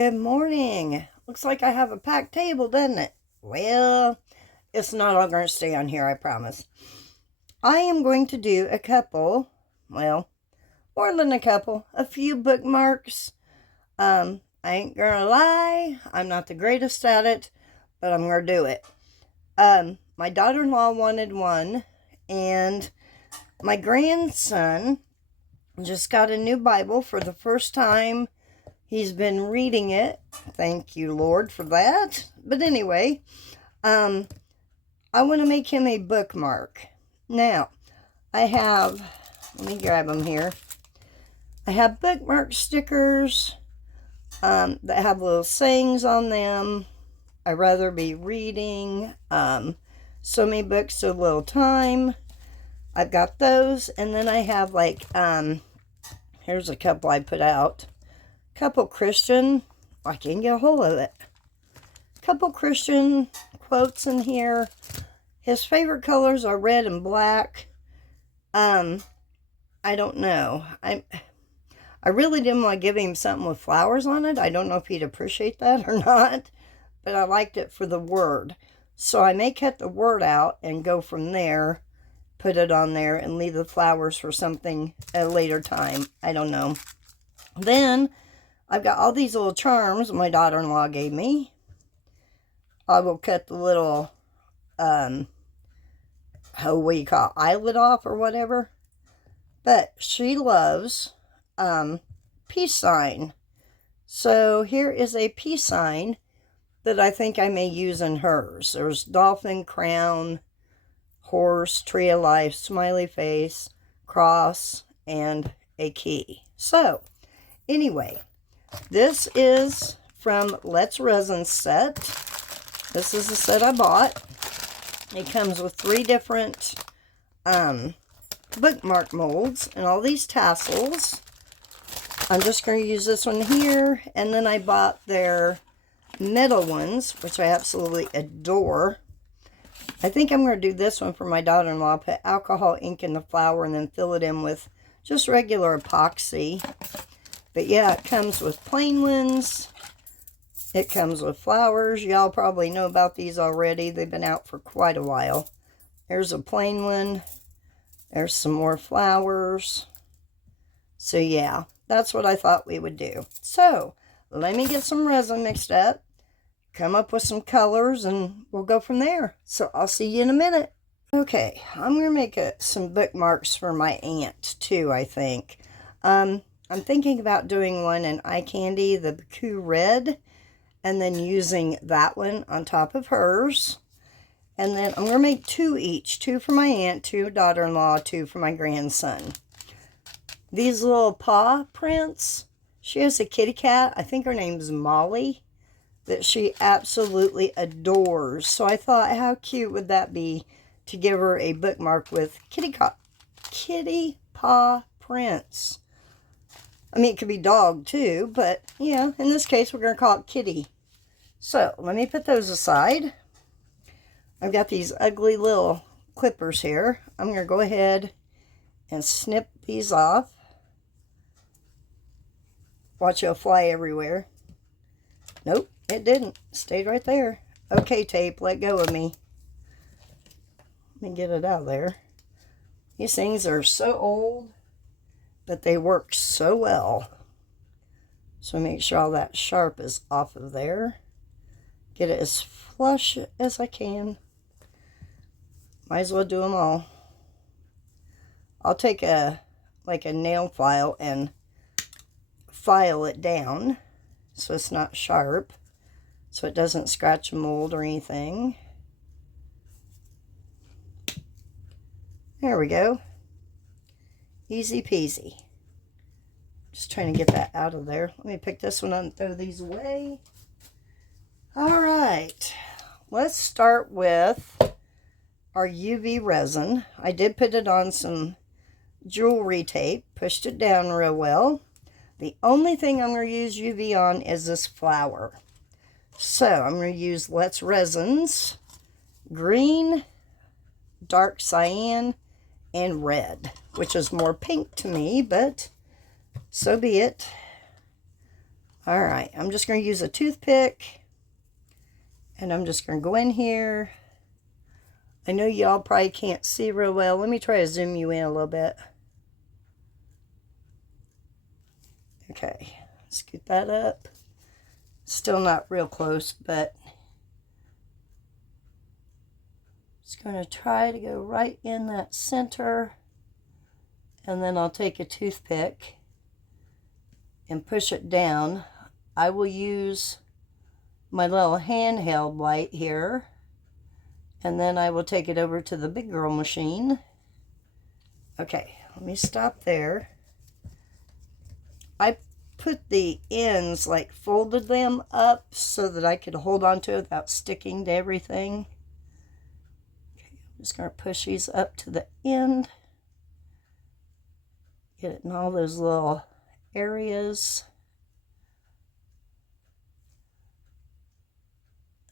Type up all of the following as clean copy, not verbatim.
Good morning. Looks like I have a packed table, doesn't it? Well, it's not all going to stay on here, I promise. I am going to do a couple, well, more than a couple, a few bookmarks. I ain't going to lie, I'm not the greatest at it, but I'm going to do it. My daughter-in-law wanted one, and my grandson just got a new Bible for the first time. He's been reading it. Thank you, Lord, for that. But anyway, I want to make him a bookmark. Now, let me grab them here. I have bookmark stickers that have little sayings on them. I'd rather be reading. So many books, so little time. I've got those. And then I have here's a couple I put out. Couple Christian, I can't get a hold of it. Couple Christian quotes in here. His favorite colors are red and black. I don't know. I really didn't want to give him something with flowers on it. I don't know if he'd appreciate that or not, but I liked it for the word. So I may cut the word out and go from there, put it on there, and leave the flowers for something at a later time. I don't know. Then I've got all these little charms my daughter-in-law gave me. I will cut the little, what do you call it, eyelid off or whatever. But she loves peace sign. So here is a peace sign that I think I may use in hers. There's dolphin, crown, horse, tree of life, smiley face, cross, and a key. So, anyway, this is from Let's Resin set. This is the set I bought. It comes with 3 different bookmark molds and all these tassels. I'm just going to use this one here. And then I bought their metal ones, which I absolutely adore. I think I'm going to do this one for my daughter-in-law. Put alcohol ink in the flower and then fill it in with just regular epoxy. But yeah, it comes with plain ones. It comes with flowers. Y'all probably know about these already. They've been out for quite a while. There's a plain one. There's some more flowers. So yeah, that's what I thought we would do. So let me get some resin mixed up, come up with some colors, and we'll go from there. So I'll see you in a minute. Okay, I'm going to make some bookmarks for my aunt too, I think. I'm thinking about doing one in Eyecandy, the Baku Red, and then using that one on top of hers. And then I'm going to make 2 each. 2 for my aunt, 2 daughter-in-law, 2 for my grandson. These little Paw Prints. She has a kitty cat. I think her name's Molly, that she absolutely adores. So I thought, how cute would that be to give her a bookmark with kitty paw prints. I mean, it could be dog too, but yeah, in this case, we're going to call it kitty. So, let me put those aside. I've got these ugly little clippers here. I'm going to go ahead and snip these off. Watch it fly everywhere. Nope, it didn't. Stayed right there. Okay, tape, let go of me. Let me get it out of there. These things are so old, but they work so well. So make sure all that sharp is off of there. Get it as flush as I can. Might as well do them all. I'll take a nail file and file it down so it's not sharp, so it doesn't scratch a mold or anything. There we go. Easy peasy. Just trying to get that out of there. Let me pick this one up and throw these away. All right. Let's start with our UV resin. I did put it on some jewelry tape. Pushed it down real well. The only thing I'm going to use UV on is this flower. So I'm going to use Let's Resin's green, dark cyan, and red, which is more pink to me, but so be it. All right, I'm just going to use a toothpick, and I'm just going to go in here. I know y'all probably can't see real well. Let me try to zoom you in a little bit. Okay, scoot that up. Still not real close, but just going to try to go right in that center, and then I'll take a toothpick and push it down. I will use my little handheld light here, and then I will take it over to the big girl machine. Okay, let me stop there. I put the ends, like folded them up so that I could hold on to it without sticking to everything. Okay, I'm just going to push these up to the end. Get it in all those little areas.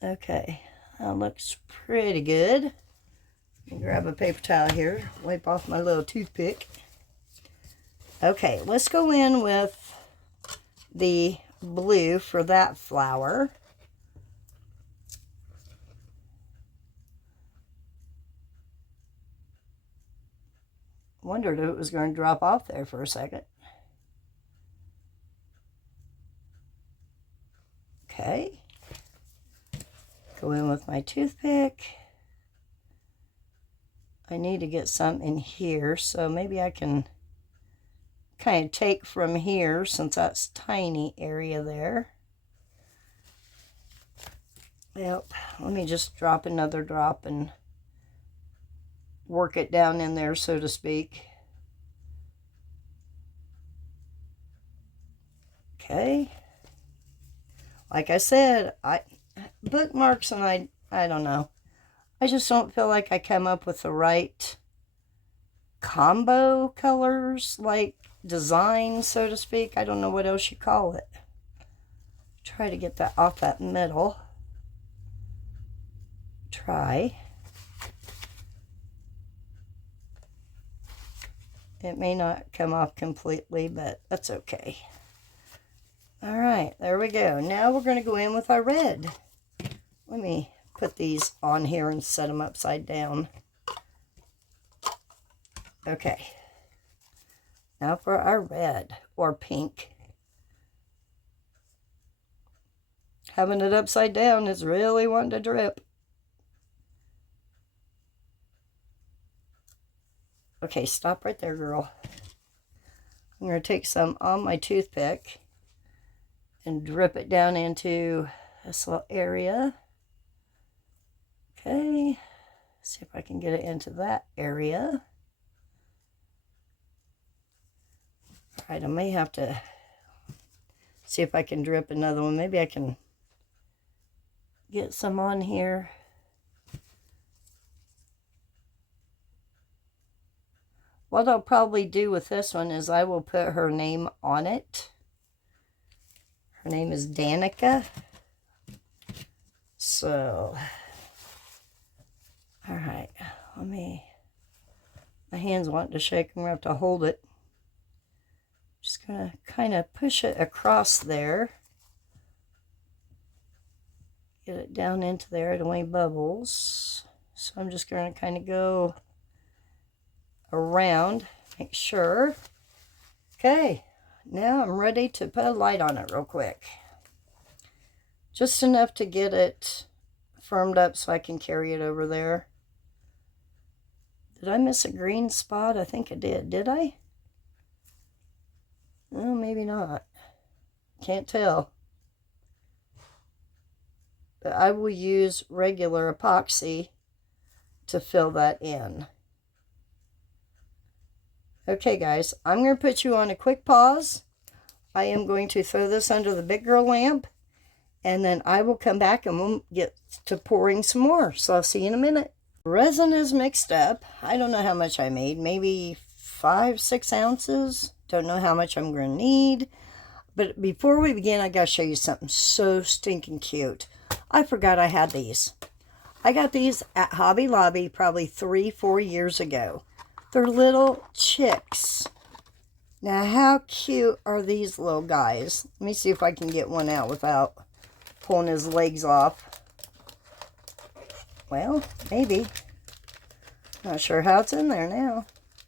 Okay, that looks pretty good. Let me grab a paper towel here, wipe off my little toothpick. Okay, let's go in with the blue for that flower. Wondered if it was going to drop off there for a second. Okay. Go in with my toothpick. I need to get some in here, so maybe I can kind of take from here since that's tiny area there. Yep, let me just drop another drop and work it down in there, so to speak. Okay. Like I said, bookmarks, and I don't know. I just don't feel like I come up with the right combo colors, like design, so to speak. I don't know what else you call it. Try to get that off that middle. Try. It may not come off completely, but that's okay. All right, there we go. Now we're going to go in with our red. Let me put these on here and set them upside down. Okay. Now for our red or pink. Having it upside down is really wanting to drip. Okay, stop right there, girl. I'm going to take some on my toothpick and drip it down into this little area. Okay, see if I can get it into that area. All right, I may have to see if I can drip another one. Maybe I can get some on here. What I'll probably do with this one is I will put her name on it. Her name is Danica. So, all right, my hands want to shake. I'm going to have to hold it. Just going to kind of push it across there. Get it down into there. I don't want any bubbles. So I'm just going to kind of go around, make sure. Okay, now I'm ready to put a light on it real quick. Just enough to get it firmed up so I can carry it over there. Did I miss a green spot? I think I did. Did I? Well, maybe not. Can't tell. But I will use regular epoxy to fill that in. Okay, guys, I'm going to put you on a quick pause. I am going to throw this under the big girl lamp, and then I will come back and we'll get to pouring some more. So I'll see you in a minute. Resin is mixed up. I don't know how much I made, maybe 5-6 ounces. Don't know how much I'm going to need. But before we begin, I got to show you something so stinking cute. I forgot I had these. I got these at Hobby Lobby probably 3-4 years ago. They're little chicks. Now, how cute are these little guys? Let me see if I can get one out without pulling his legs off. Well, maybe. Not sure how it's in there now.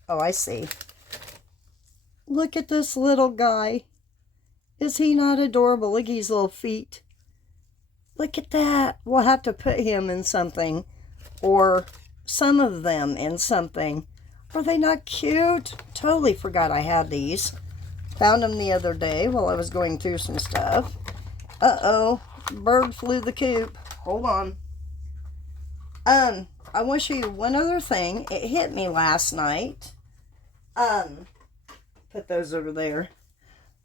Oh, I see. Look at this little guy. Is he not adorable? Look at his little feet. Look at that. We'll have to put him in something, or some of them in something. Are they not cute? Totally forgot I had these. Found them the other day while I was going through some stuff. Uh-oh. Bird flew the coop. Hold on. I want to show you one other thing. It hit me last night. Put those over there.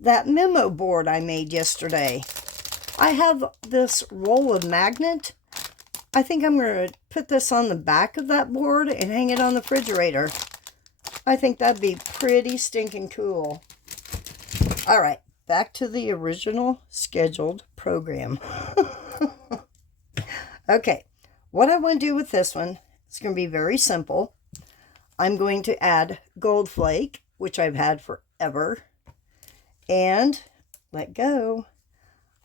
That memo board I made yesterday. I have this roll of magnet. I think I'm going to put this on the back of that board and hang it on the refrigerator. I think that'd be pretty stinking cool. All right, back to the original scheduled program. Okay, what I want to do with this one, it's going to be very simple. I'm going to add gold flake, which I've had forever, and let go.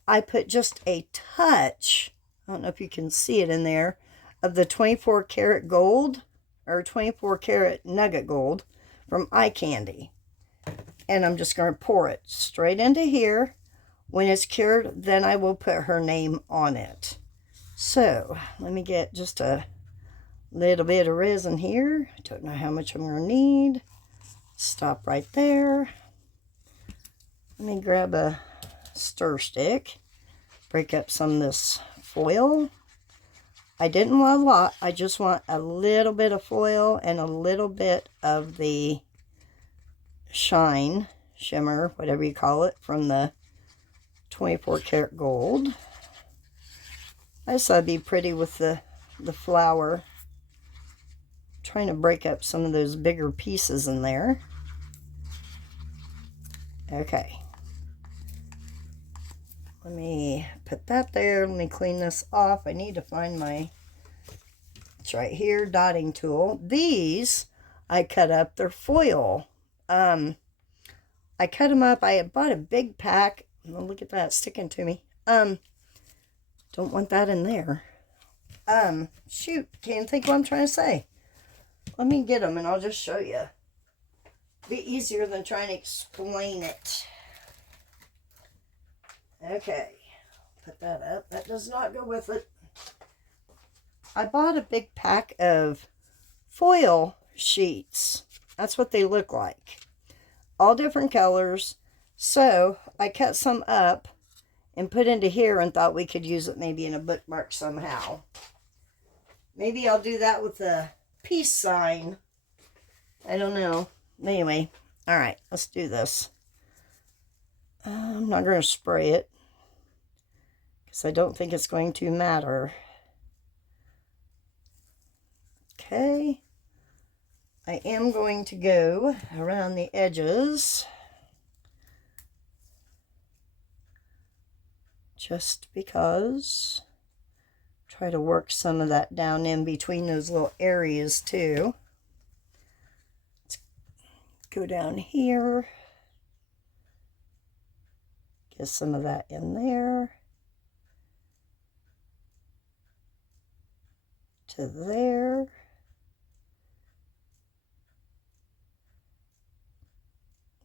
I put just a touch, I don't know if you can see it in there, of the 24 karat gold, or 24 karat nugget gold from Eyecandy. And I'm just going to pour it straight into here. When it's cured, then I will put her name on it. So, let me get just a little bit of resin here. I don't know how much I'm going to need. Stop right there. Let me grab a stir stick. Break up some of this foil. I didn't want a lot. I just want a little bit of foil and a little bit of the shimmer, whatever you call it, from the 24 karat gold. I just thought it'd be pretty with the flower. Trying to break up some of those bigger pieces in there. Okay. Let me put that there. Let me clean this off. I need to find my, it's right here, dotting tool. These I cut up. They're foil. I cut them up. I bought a big pack. Oh, look at that sticking to me. Don't want that in there. Shoot, can't think what I'm trying to say. Let me get them and I'll just show you. Be easier than trying to explain it. Okay, put that up. That does not go with it. I bought a big pack of foil sheets. That's what they look like. All different colors. So I cut some up and put into here and thought we could use it maybe in a bookmark somehow. Maybe I'll do that with a peace sign. I don't know. Anyway, all right, let's do this. I'm not going to spray it because I don't think it's going to matter. Okay. I am going to go around the edges just because. Try to work some of that down in between those little areas too. Let's go down here. Get some of that in there. To there.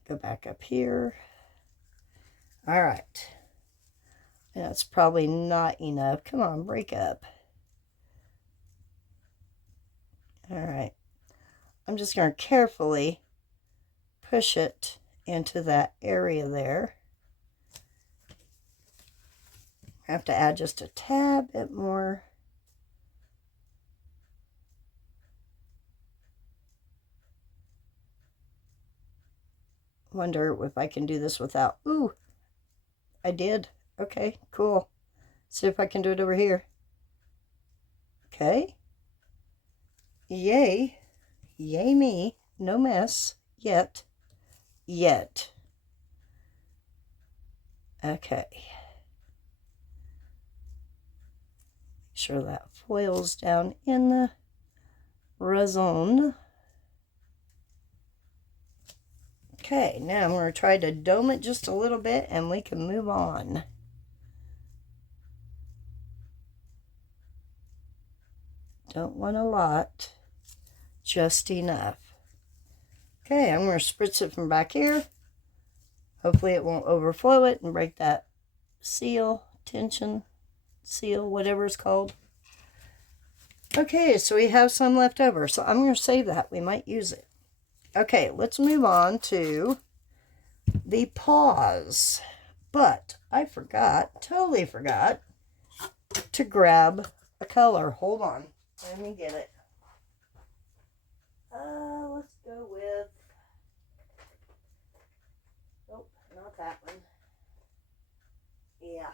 Go back up here. All right. That's probably not enough. Come on, break up. All right. I'm just going to carefully push it into that area there. I have to add just a tad bit more. Wonder if I can do this without. Ooh, I did. Okay, cool. See if I can do it over here. Okay. Yay. Yay me. No mess. Yet. Yet. Okay. Make sure that foil's down in the resin. Okay, now I'm going to try to dome it just a little bit and we can move on. Don't want a lot, just enough. Okay, I'm going to spritz it from back here. Hopefully it won't overflow it and break that seal, tension seal, whatever it's called. Okay, so we have some left over, so I'm going to save that. We might use it. Okay, let's move on to the paws. But I forgot, totally forgot, to grab a color. Hold on. Let me get it. Let's go with... Nope, not that one. Yeah.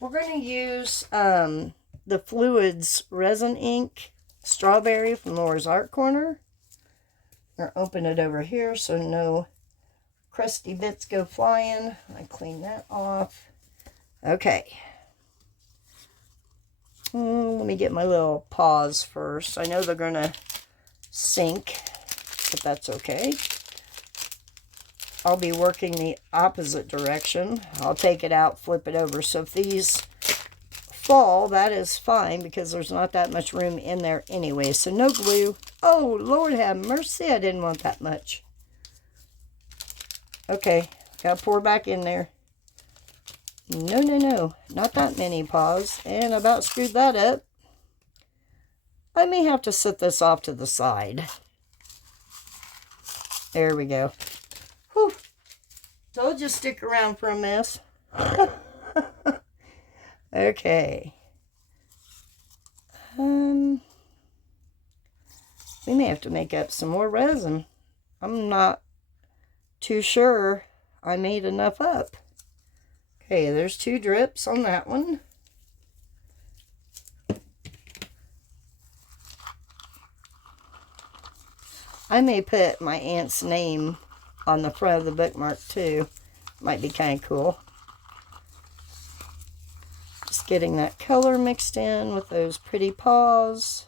We're going to use the Fluids Resin Ink Strawberry from Laura's Art Corner. I'm going to open it over here so no crusty bits go flying. I clean that off. Okay. Let me get my little paws first. I know they're going to sink, but that's okay. I'll be working the opposite direction. I'll take it out, flip it over. So if these fall, that is fine because there's not that much room in there anyway. So no glue. Oh, Lord have mercy. I didn't want that much. Okay, gotta pour back in there. No, no, no. Not that many paws. And I about screwed that up. I may have to set this off to the side. There we go. Whew. Told you stick around for a mess. Okay. We may have to make up some more resin. I'm not too sure I made enough up. Okay, there's 2 drips on that one. I may put my aunt's name on the front of the bookmark too. Might be kind of cool. Just getting that color mixed in with those pretty paws.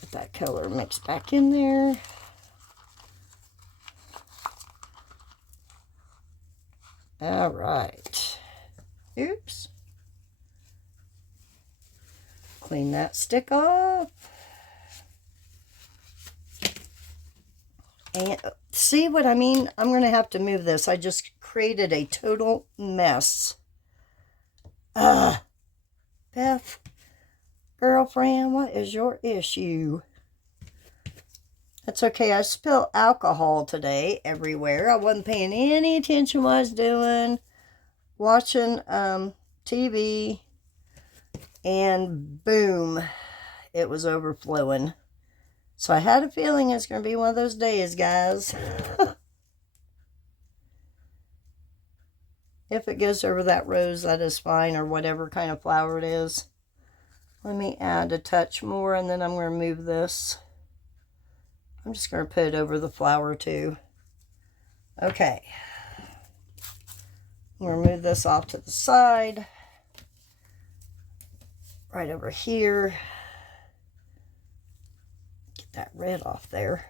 Get that color mixed back in there. All right. Oops. Clean that stick off. And see what I mean? I'm going to have to move this. I just created a total mess. Beth, girlfriend, what is your issue? That's okay. I spilled alcohol today everywhere. I wasn't paying any attention what I was doing. Watching TV. And boom, it was overflowing. So I had a feeling it's going to be one of those days, guys. If it goes over that rose, that is fine, or whatever kind of flower it is. Let me add a touch more, and then I'm going to move this. I'm just going to put it over the flower too. Okay. I'm going to move this off to the side. Right over here. Get that red off there.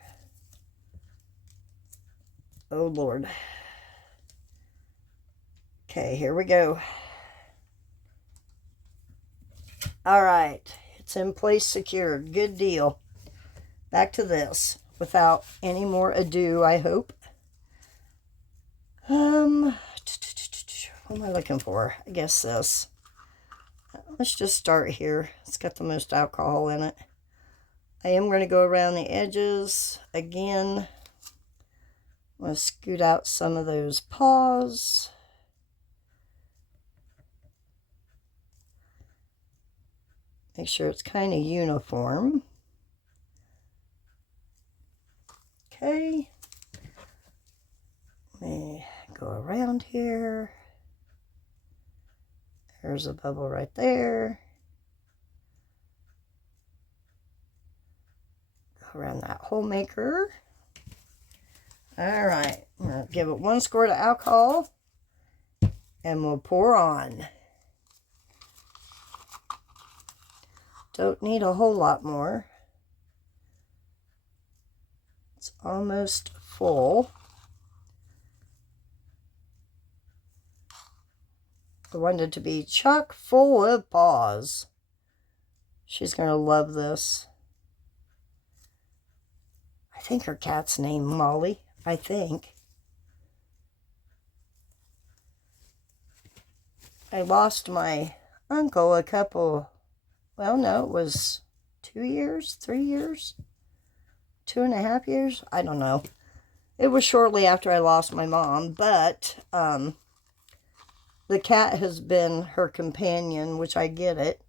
Oh, Lord. Okay, here we go. All right. It's in place, secured. Good deal. Back to this. Without any more ado, I hope. What am I looking for? I guess this. Let's just start here. It's got the most alcohol in it. I am going to go around the edges again. I'm going to scoot out some of those paws. Make sure it's kind of uniform. Okay. Let me go around here. There's a bubble right there. Go around that hole maker. All right. I'm going to give it 1 squirt of alcohol. And we'll pour on. Don't need a whole lot more. It's almost full. I wanted it to be chock full of paws. She's going to love this. I think her cat's named Molly. I think. I lost my uncle a couple, well, no, it was 2 years, 3 years, 2.5 years. I don't know. It was shortly after I lost my mom, but the cat has been her companion, which I get it.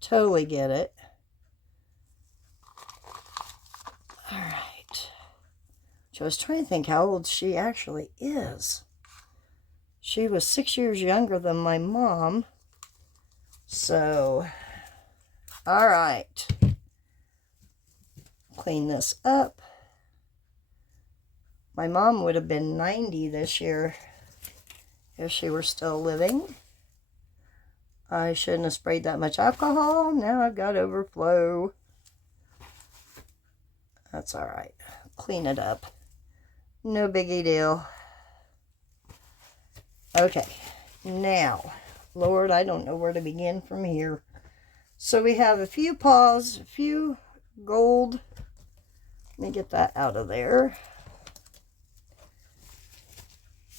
Totally get it. All right. So I was trying to think how old she actually is. She was 6 years younger than my mom. So, all right. Clean this up. My mom would have been 90 this year if she were still living. I shouldn't have sprayed that much alcohol. Now I've got overflow. That's all right. Clean it up. No biggie deal. Okay. Now, Lord, I don't know where to begin from here. So we have a few paws, a few gold. Let me get that out of there.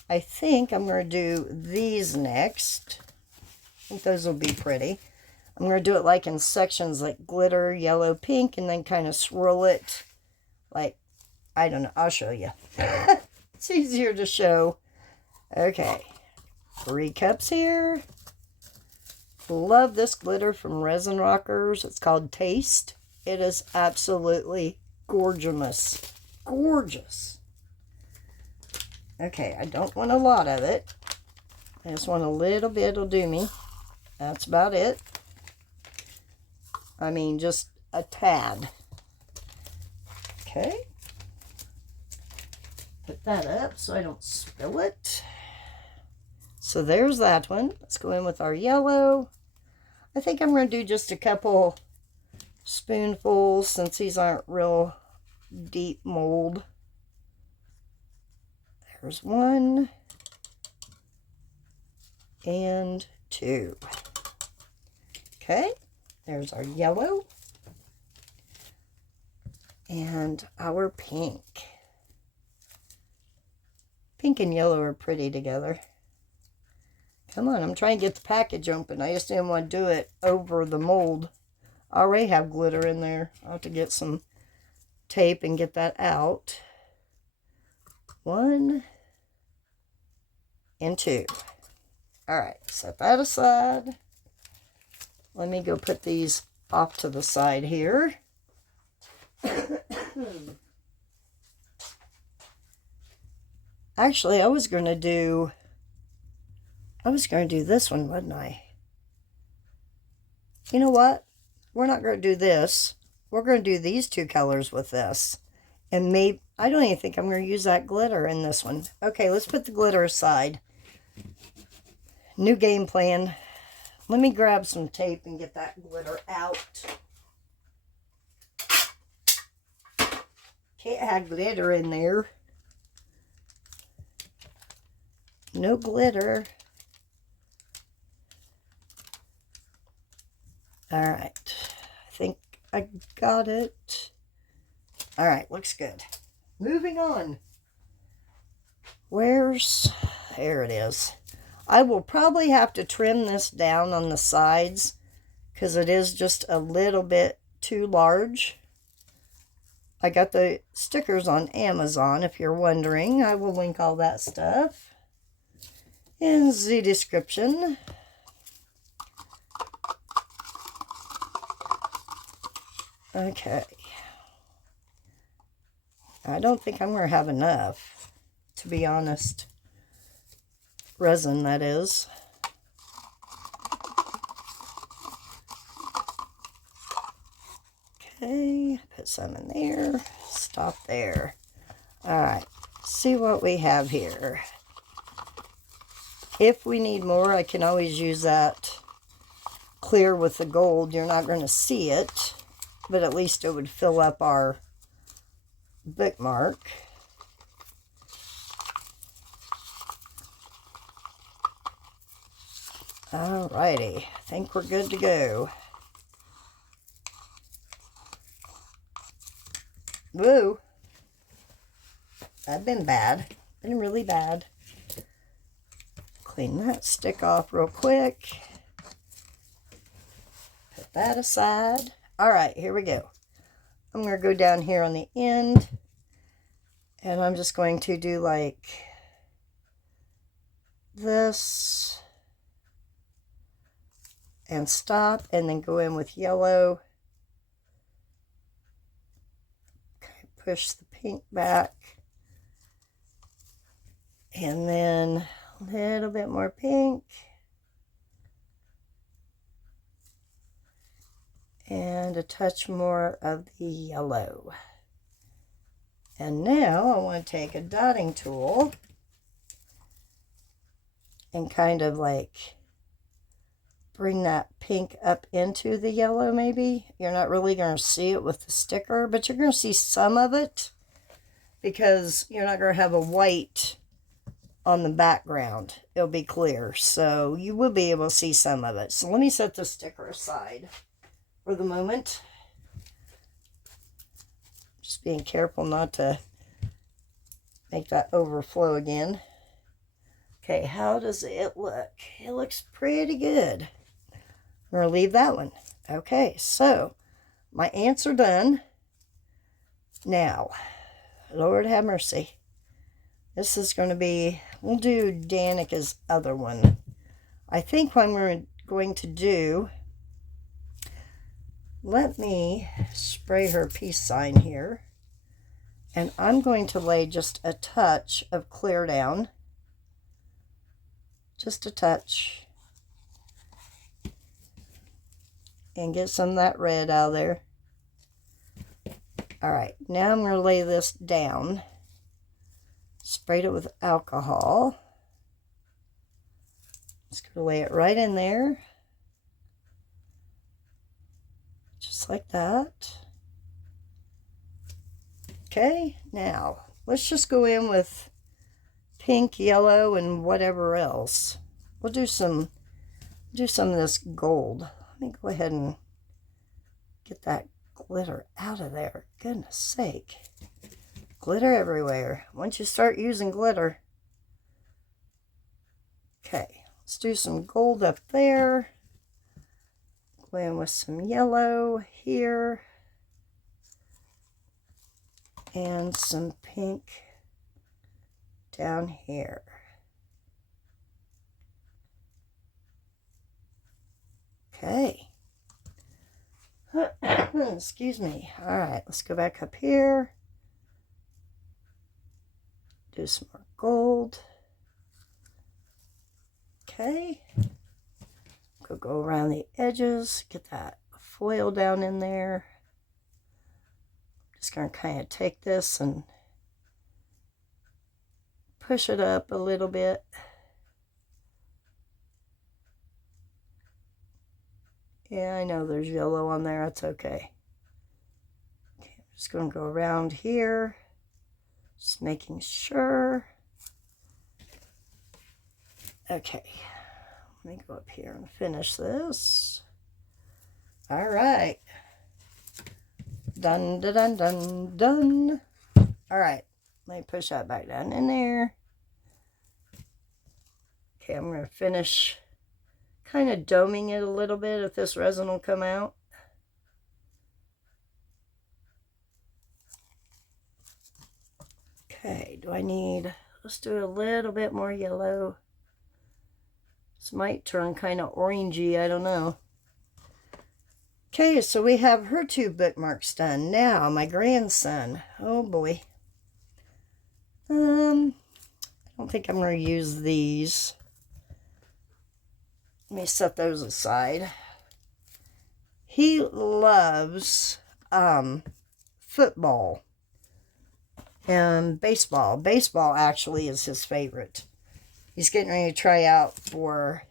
I think I'm going to do these next. I think those will be pretty. I'm going to do it like in sections, like glitter, yellow, pink, and then kind of swirl it like, I don't know. I'll show you. It's easier to show. Okay. 3 cups here. Love this glitter from Resin Rockers. It's called Taste. It is absolutely gorgeous. Gorgeous. Okay, I don't want a lot of it. I just want a little bit will do me. That's about it. I mean, just a tad. Okay. Put that up so I don't spill it. So there's that one. Let's go in with our yellow. I think I'm going to do just a couple spoonfuls since these aren't real deep mold. There's 1 and 2. Okay, there's our yellow and our pink. Pink and yellow are pretty together. Come on, I'm trying to get the package open. I just didn't want to do it over the mold. I already have glitter in there. I'll have to get some tape and get that out. 1 and 2. All right, set that aside. Let me go put these off to the side here. Actually, I was going to do this one, wasn't I? You know what? We're not going to do this. We're going to do these 2 colors with this. And maybe, I don't even think I'm going to use that glitter in this one. Okay, let's put the glitter aside. New game plan. Let me grab some tape and get that glitter out. Can't have glitter in there. No glitter. All right. I think I got it. All right, looks good. Moving on. There it is. I will probably have to trim this down on the sides because it is just a little bit too large. I got the stickers on Amazon, if you're wondering. I will link all that stuff in the description. Okay. I don't think I'm going to have enough, to be honest. Resin, that is. Okay, put some in there. Stop there. All right, see what we have here. If we need more, I can always use that clear with the gold. You're not going to see it, but at least it would fill up our bookmark. Alrighty, I think we're good to go. Woo! That'd been bad. Been really bad. Clean that stick off real quick. Put that aside. Alright, here we go. I'm going to go down here on the end. And I'm just going to do like this. And stop, and then go in with yellow. Okay, push the pink back. And then a little bit more pink. And a touch more of the yellow. And now I want to take a dotting tool and kind of like bring that pink up into the yellow maybe. You're not really going to see it with the sticker, but you're going to see some of it because you're not going to have a white on the background. It'll be clear, so you will be able to see some of it. So let me set the sticker aside for the moment. Just being careful not to make that overflow again. Okay, how does it look? It looks pretty good. I'm going to leave that one. Okay, so my ants are done. Now, Lord have mercy. This is going to be, we'll do Danica's other one. I think what I'm going to do, let me spray her peace sign here. And I'm going to lay just a touch of clear down. Just a touch. And get some of that red out of there. Alright, now I'm going to lay this down. Sprayed it with alcohol. Just going to lay it right in there. Just like that. Okay, now let's just go in with pink, yellow, and whatever else. We'll do some of this gold. Let me go ahead and get that glitter out of there. Goodness sake. Glitter everywhere. Once you start using glitter. Okay, let's do some gold up there. Go in with some yellow here. And some pink down here. Okay. Excuse me. All right, let's go back up here. Do some more gold. Okay. Go around the edges. Get that foil down in there. Just going to kind of take this and push it up a little bit. Yeah, I know there's yellow on there. That's okay. Okay, I'm just going to go around here. Just making sure. Okay. Let me go up here and finish this. All right. Done, done, done, done, done. All right. Let me push that back down in there. Okay, I'm going to finish kind of doming it a little bit if this resin will come out. Okay, do I need, let's do a little bit more yellow. This might turn kind of orangey, I don't know. Okay, so we have her two bookmarks done. Now, my grandson. Oh boy. I don't think I'm going to use these. Let me set those aside. He loves football and baseball. Baseball actually is his favorite. He's getting ready to try out for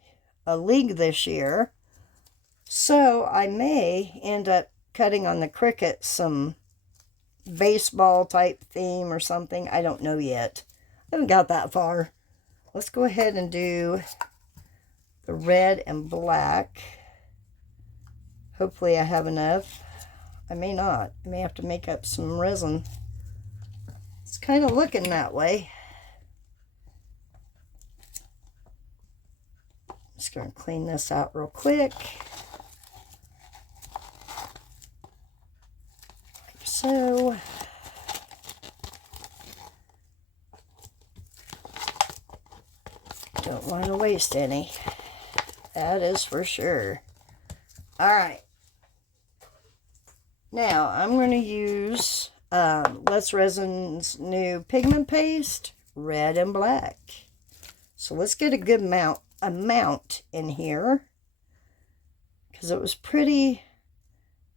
a league this year. So I may end up cutting on the Cricut some baseball type theme or something. I don't know yet. I haven't got that far. Let's go ahead and do the red and black. Hopefully I have enough. I may not. I may have to make up some resin. It's kind of looking that way. Just going to clean this out real quick. Like so. Don't want to waste any. That is for sure. Alright. Now, I'm going to use Let's Resin's new pigment paste, red and black. So let's get a good amount in here, because it was pretty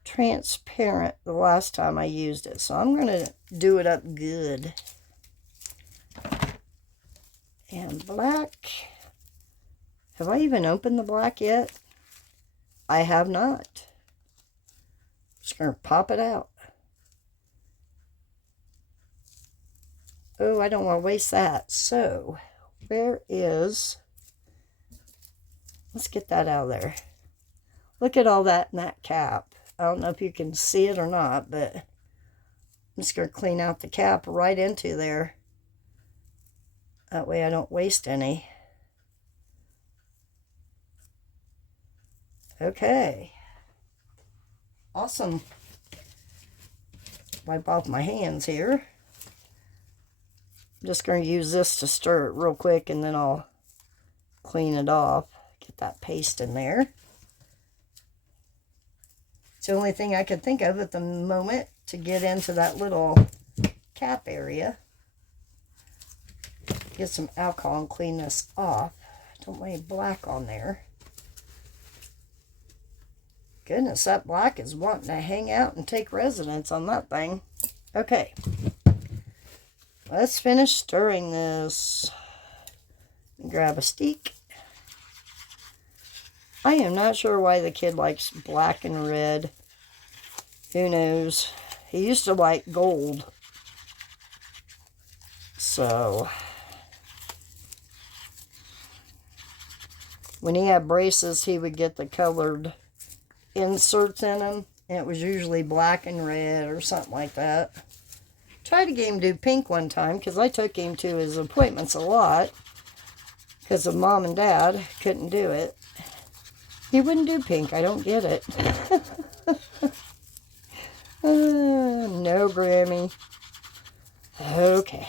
transparent the last time I used it. So I'm going to do it up good. And black. Have I even opened the black yet? I have not. Just going to pop it out. Oh, I don't want to waste that. So, where is... Let's get that out of there. Look at all that in that cap. I don't know if you can see it or not, but I'm just going to clean out the cap right into there. That way I don't waste any. Okay. Awesome. Wipe off my hands here. I'm just going to use this to stir it real quick, and then I'll clean it off. Get that paste in there. It's the only thing I could think of at the moment to get into that little cap area. Get some alcohol and clean this off. Don't want any black on there. Goodness, that black is wanting to hang out and take residence on that thing. Okay. Let's finish stirring this. Grab a stick. I am not sure why the kid likes black and red. Who knows? He used to like gold. So, when he had braces, he would get the colored inserts in them. And it was usually black and red or something like that. Tried to get him to do pink one time, because I took him to his appointments a lot. Because of mom and dad couldn't do it. He wouldn't do pink. I don't get it. No, Grammy. Okay.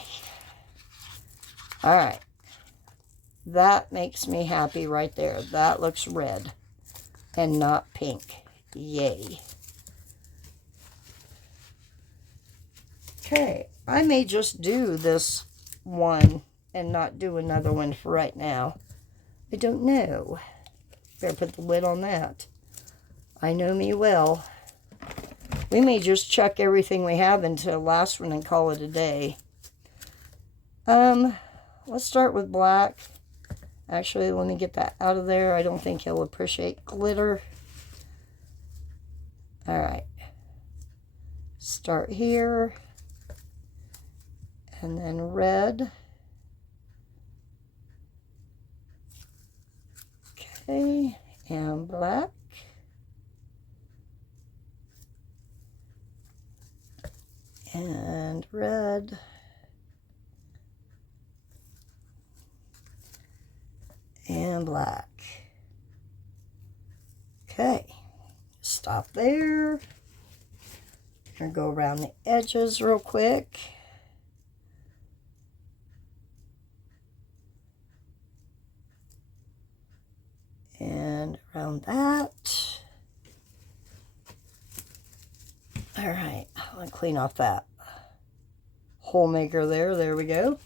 Alright. That makes me happy right there. That looks red and not pink. Yay. Okay. I may just do this one and not do another one for right now. I don't know. Better put the lid on that. I know me well. We may just chuck everything we have into the last one and call it a day. Let's start with black. Actually, let me get that out of there. I don't think he'll appreciate glitter. Alright. Start here. And then red. Okay, and black. And red. And black. Okay, stop there. I'm going to go around the edges real quick. And around that. Alright, I'm going to clean off that hole maker there. There we go.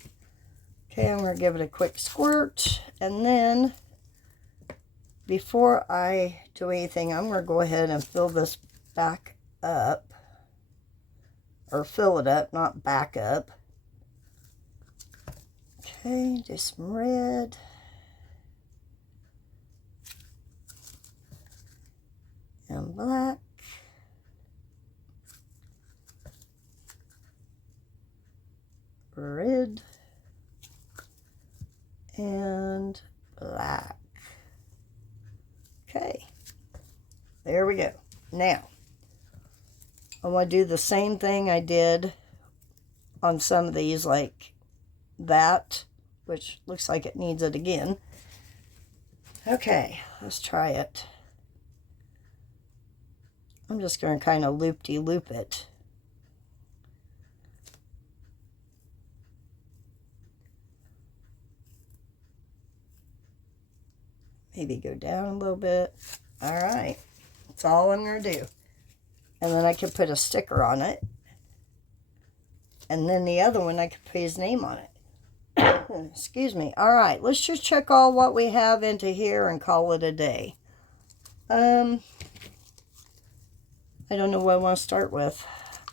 Okay, I'm going to give it a quick squirt. And then, before I do anything, I'm going to go ahead and fill this back up. Or fill it up, not back up. Okay, do some red. And black. red, and black. Okay, there we go. Now, I want to do the same thing I did on some of these, like that, which looks like it needs it again. Okay, let's try it. I'm just going to kind of loop-de-loop it. Maybe go down a little bit. All right, that's all I'm going to do. And then I can put a sticker on it. And then the other one, I could put his name on it. Excuse me. All right, let's just check all what we have into here and call it a day. I don't know what I want to start with.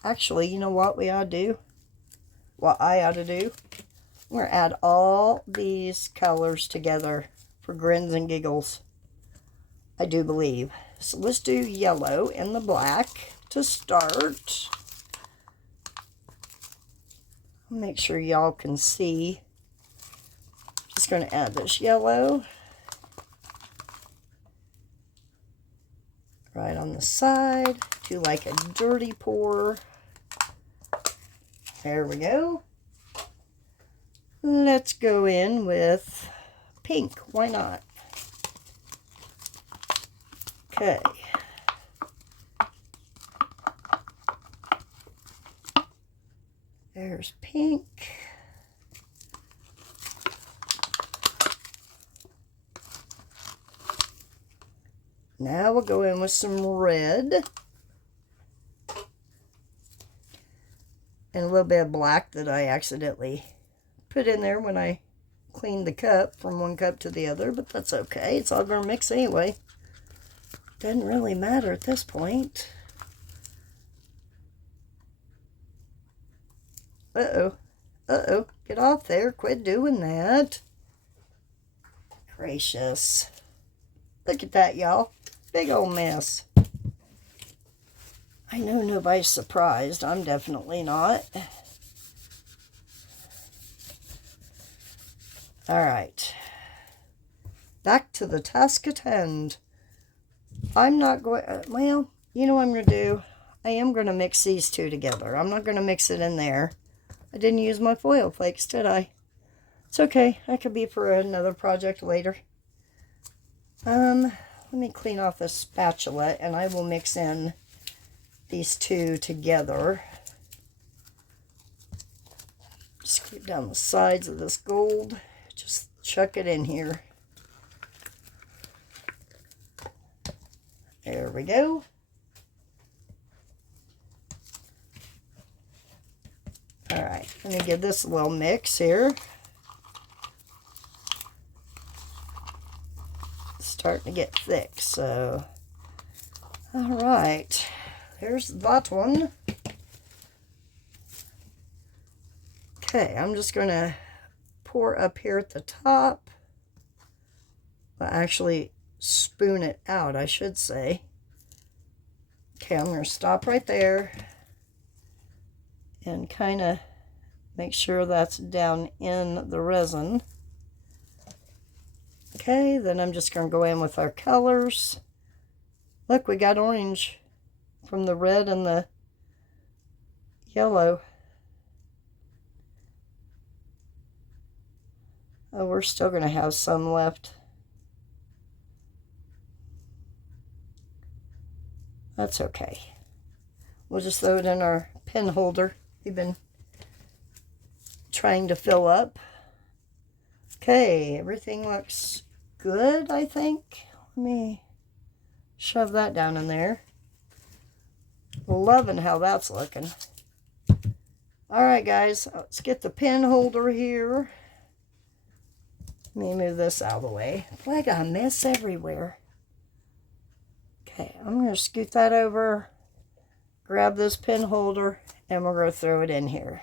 Actually, you know what we ought to do? What I ought to do? I'm going to add all these colors together for grins and giggles. I do believe. So let's do yellow and the black to start. Make sure y'all can see. Just going to add this yellow right on the side. Do like a dirty pour. There we go. Let's go in with pink. Why not? Okay. There's pink. Now we'll go in with some red. And a little bit of black that I accidentally put in there when I cleaned the cup from one cup to the other, but that's okay. It's all going to mix anyway. Doesn't really matter at this point. Uh-oh. Uh-oh. Get off there. Quit doing that. Gracious. Look at that, y'all. Big old mess. I know nobody's surprised. I'm definitely not. All right. Back to the task at hand. I'm not going... well, you know what I'm going to do? I am going to mix these two together. I'm not going to mix it in there. I didn't use my foil flakes, did I? It's okay. That could be for another project later. Let me clean off this spatula, and I will mix in these two together. Scoop down the sides of this gold. Just chuck it in here. There we go. All right, let me give this a little mix here. It's starting to get thick, so all right. There's that one. Okay, I'm just going to pour up here at the top. Well, actually, spoon it out, I should say. Okay, I'm going to stop right there and kind of make sure that's down in the resin. Okay, then I'm just going to go in with our colors. Look, we got orange from the red and the yellow. Oh, we're still going to have some left. That's okay. We'll just throw it in our pen holder we've been trying to fill up. Okay, everything looks good, I think. Let me shove that down in there. Loving how that's looking. Alright guys, let's get the pen holder here. Let me move this out of the way. Boy, I got a mess everywhere. Okay, I'm going to scoot that over, grab this pen holder, and we're going to throw it in here.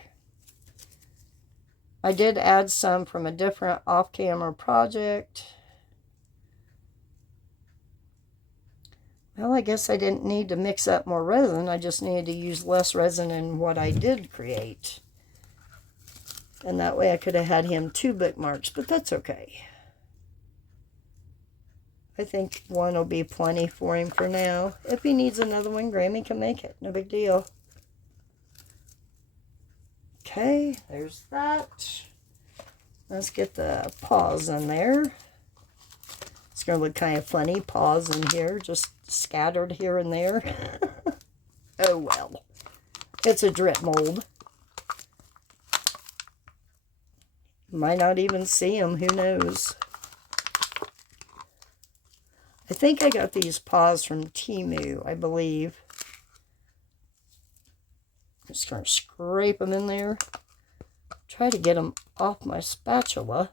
I did add some from a different off-camera project. Well, I guess I didn't need to mix up more resin. I just needed to use less resin in what I did create. And that way I could have had him 2 bookmarks, but that's okay. I think one will be plenty for him for now. If he needs another one, Grammy can make it. No big deal. Okay, there's that. Let's get the paws in there. It's going to look kind of funny, paws in here, just scattered here and there. Oh well. It's a drip mold. Might not even see them, who knows. I think I got these paws from Temu, I believe. I'm just going to scrape them in there. Try to get them off my spatula.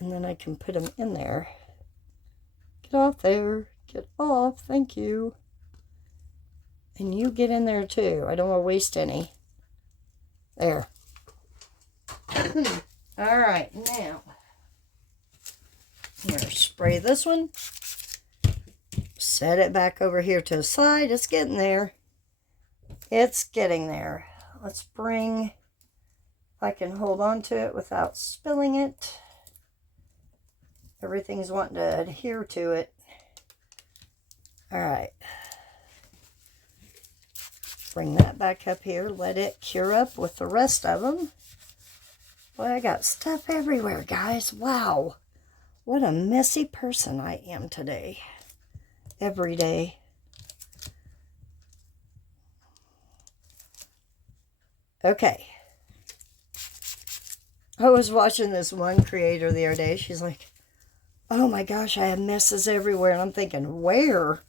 And then I can put them in there. Get off there. Get off. Thank you. And you get in there too. I don't want to waste any. There. All right, now. Here, spray this one. Set it back over here to the side. It's getting there. It's getting there. Let's bring, if I can hold on to it without spilling it. Everything's wanting to adhere to it. All right. Bring that back up here. Let it cure up with the rest of them. Boy, I got stuff everywhere, guys. Wow. What a messy person I am today. Every day. Okay. I was watching this one creator the other day. She's like, oh my gosh, I have messes everywhere. And I'm thinking, where?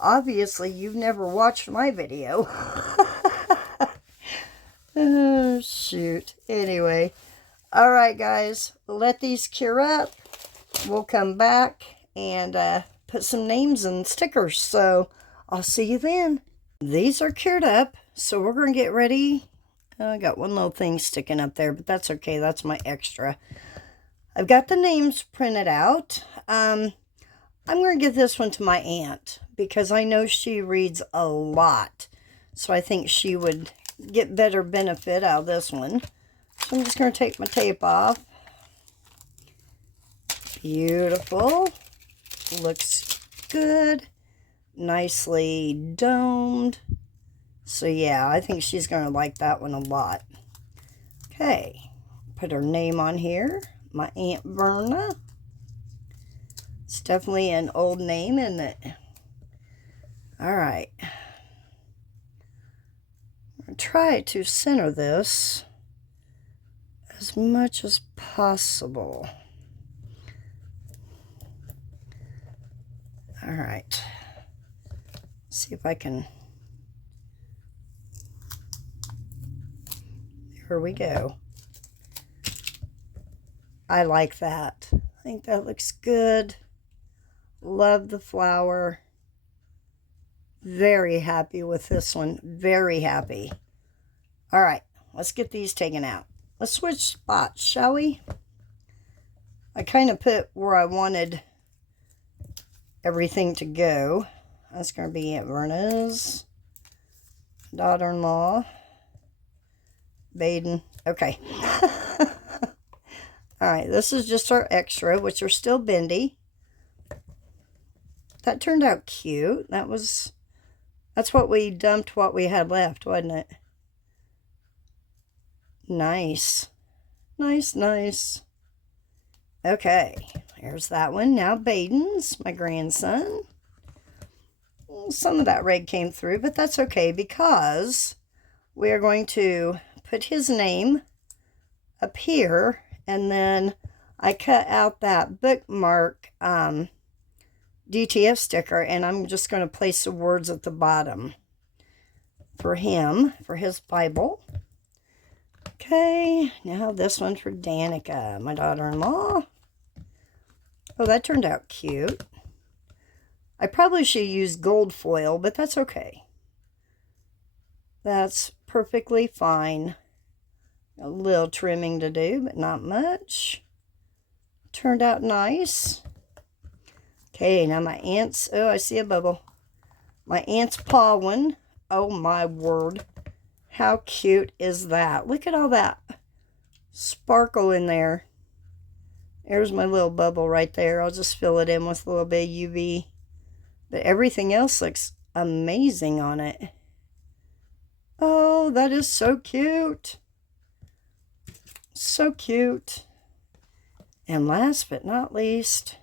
Obviously, you've never watched my video. Oh, shoot. Anyway. All right, guys. Let these cure up. We'll come back and put some names and stickers. So, I'll see you then. These are cured up. So, we're going to get ready. I got one little thing sticking up there, but that's okay. That's my extra. I've got the names printed out. I'm going to give this one to my aunt because I know she reads a lot. So I think she would get better benefit out of this one. So I'm just going to take my tape off. Beautiful. Looks good. Nicely domed. So yeah, I think she's going to like that one a lot. Okay. Put her name on here. My Aunt Verna. It's definitely an old name, isn't it? All right. I'll try to center this as much as possible. All right. See if I can. Here we go. I like that. I think that looks good. Love the flower. Very happy with this one. Very happy. All right, let's get these taken out. Let's switch spots, shall we? I kind of put where I wanted everything to go. That's going to be Aunt Verna's daughter-in-law. Baden. Okay. All right, this is just our extra, which are still bendy. That turned out cute. That's what we dumped what we had left, wasn't it? Nice. Nice, nice. Okay, here's that one. Now Baden's, my grandson. Some of that red came through, but that's okay because we are going to put his name up here, and then I cut out that bookmark DTF sticker, and I'm just going to place the words at the bottom for him, for his Bible. Okay, now this one's for Danica, my daughter-in-law. Oh, that turned out cute. I probably should use gold foil, but that's okay. That's perfectly fine. A little trimming to do, but not much. Turned out nice. Okay, now my aunt's, oh, I see a bubble. My aunt's paw one. Oh my word. How cute is that? Look at all that sparkle in there. There's my little bubble right there. I'll just fill it in with a little bit of UV. But everything else looks amazing on it. Oh, that is so cute. So cute. And last but not least,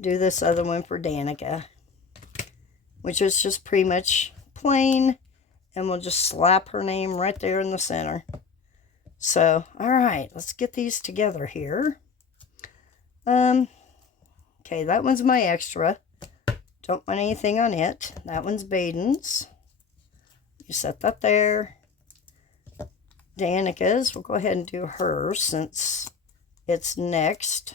do this other one for Danica, which is just pretty much plain, and we'll just slap her name right there in the center. So, all right, let's get these together here. Okay, that one's my extra. Don't want anything on it. That one's Baden's. You set that there. Danica's, we'll go ahead and do hers since it's next.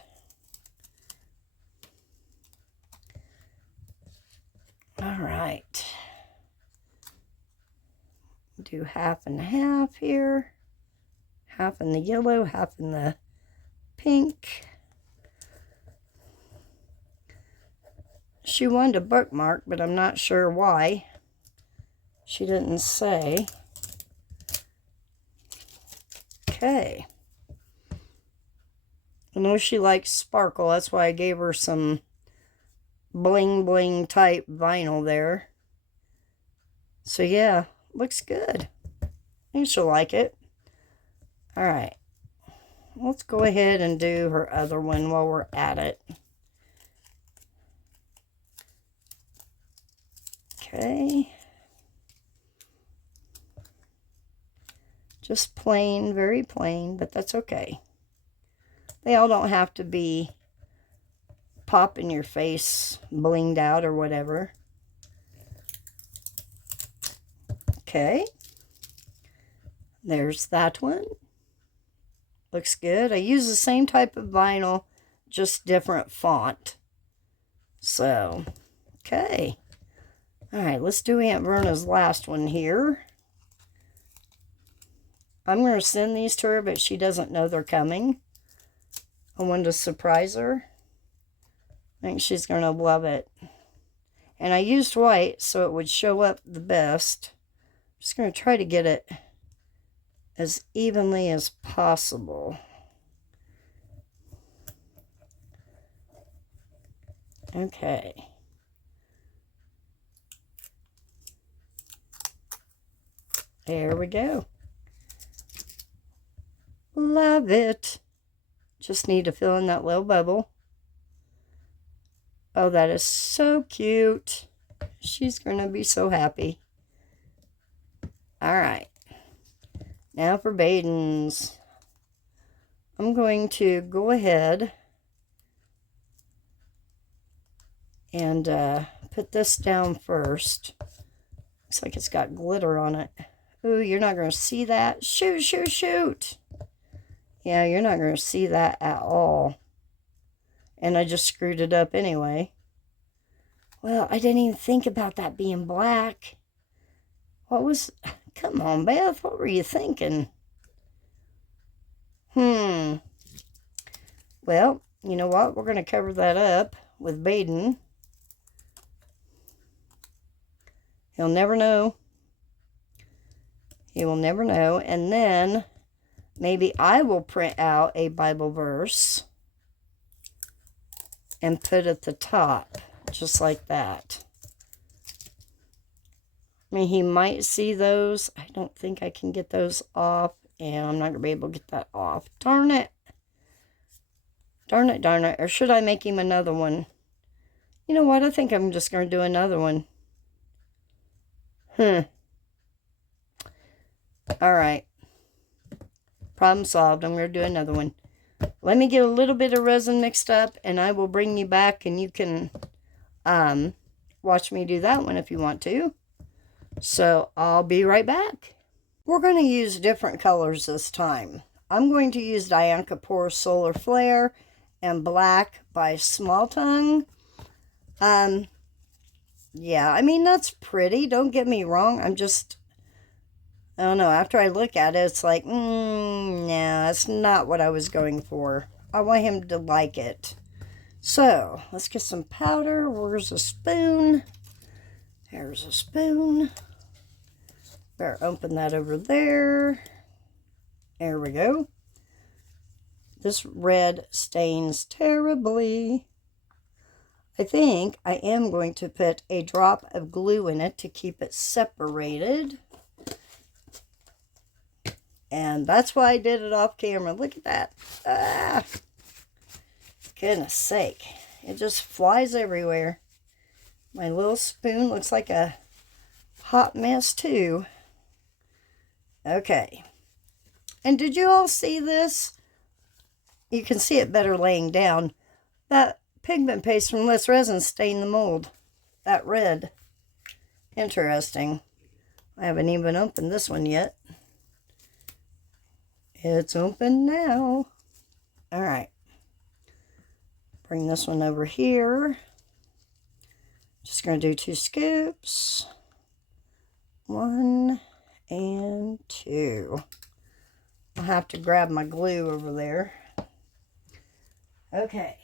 All right. Do half and half here. Half in the yellow, half in the pink. She wanted a bookmark, but I'm not sure why. She didn't say. Okay. I know she likes sparkle. That's why I gave her some bling bling type vinyl there. So yeah, looks good. I think she'll like it. All right. Let's go ahead and do her other one while we're at it. Okay. Just plain, very plain, but that's okay. They all don't have to be pop in your face, blinged out or whatever. Okay. There's that one. Looks good. I use the same type of vinyl, just different font. So, okay. All right, let's do Aunt Verna's last one here. I'm going to send these to her, but she doesn't know they're coming. I wanted to surprise her. I think she's going to love it. And I used white so it would show up the best. I'm just going to try to get it as evenly as possible. Okay. There we go. Love it. Just need to fill in that little bubble. Oh, that is so cute. She's going to be so happy. All right. Now for Baden's. I'm going to go ahead and put this down first. Looks like it's got glitter on it. Ooh, you're not going to see that. Shoot, shoot, shoot. Yeah, you're not going to see that at all. And I just screwed it up anyway. Well, I didn't even think about that being black. What was... Come on, Beth. What were you thinking? Well, you know what? We're going to cover that up with Baden. He'll never know. He will never know. And then maybe I will print out a Bible verse and put at the top, just like that. I mean, he might see those. I don't think I can get those off, and I'm not going to be able to get that off. Darn it. Darn it, darn it. Or should I make him another one? You know what? I think I'm just going to do another one. All right. Problem solved. I'm going to do another one. Let me get a little bit of resin mixed up, and I will bring you back, and you can watch me do that one if you want to. So I'll be right back. We're going to use different colors this time. I'm going to use Diane Kapoor Solar Flare and Black by Smalltongue. Yeah, I mean, that's pretty. Don't get me wrong. I don't know. After I look at it, it's like, no, that's not what I was going for. I want him to like it. So, let's get some powder. Where's a spoon? There's a spoon. Better open that over there. There we go. This red stains terribly. I think I am going to put a drop of glue in it to keep it separated. And that's why I did it off camera. Look at that. Ah, goodness sake. It just flies everywhere. My little spoon looks like a hot mess too. Okay. And did you all see this? You can see it better laying down. That pigment paste from Less Resin stained the mold. That red. Interesting. I haven't even opened this one yet. It's open now. Alright. Bring this one over here. Just going to do 2 scoops. 1 and 2. I'll have to grab my glue over there. Okay,